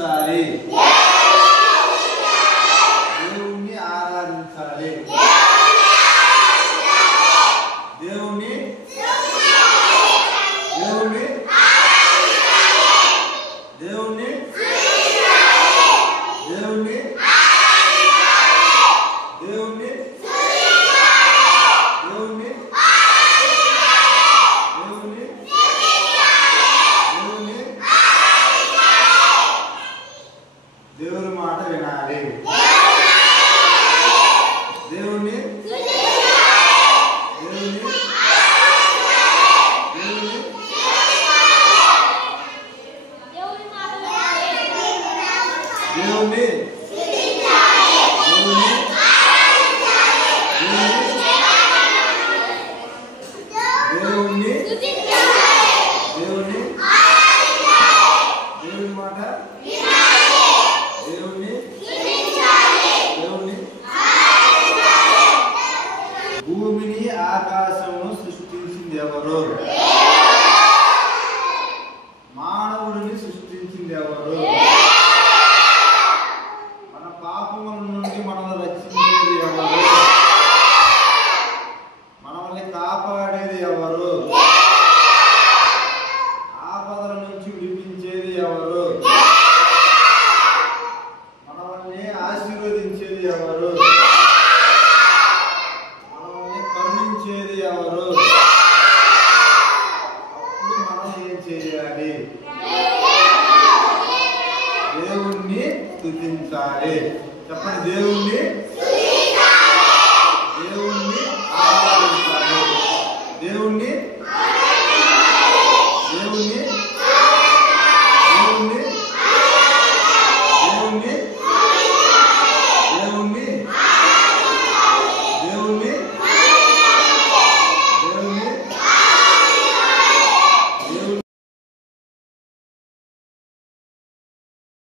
స్తుతించాలి, దేవుణ్ణి ఆరాధించాలి, దేవుణ్ణి దేవుణ్ణి దేవుణ్ణి దేవుణ్ణి దేవుణ్ణి దేవుణ్ణి దేవుణ్ణి దేవుణ్ణి దేవుని మాట వినాలి, దేవుణ్ణి దేవుణ్ణి దేవుణ్ణి దేవుణ్ణి దేవుని మాట దేవుణ్ణి దేవుణ్ణి భూమిని ఆకాశమును సృష్టించింది ఎవరు? మానవుడిని సృష్టించింది ఎవరు? మన పాపముల నుండి మనల్ని రక్షించేది ఎవరు? మనల్ని కాపాడేది ఎవరు? ఆపదల నుంచి విడిపించేది ఎవరు? మనల్ని ఆశీర్వదించేది ఎవరు? మనల్ని కరుణించేది ఎవరు? అప్పుడు మనం ఏం చేయాలి? దేవుణ్ణి స్తుతించాలి. చెప్పండి, దేవుణ్ణి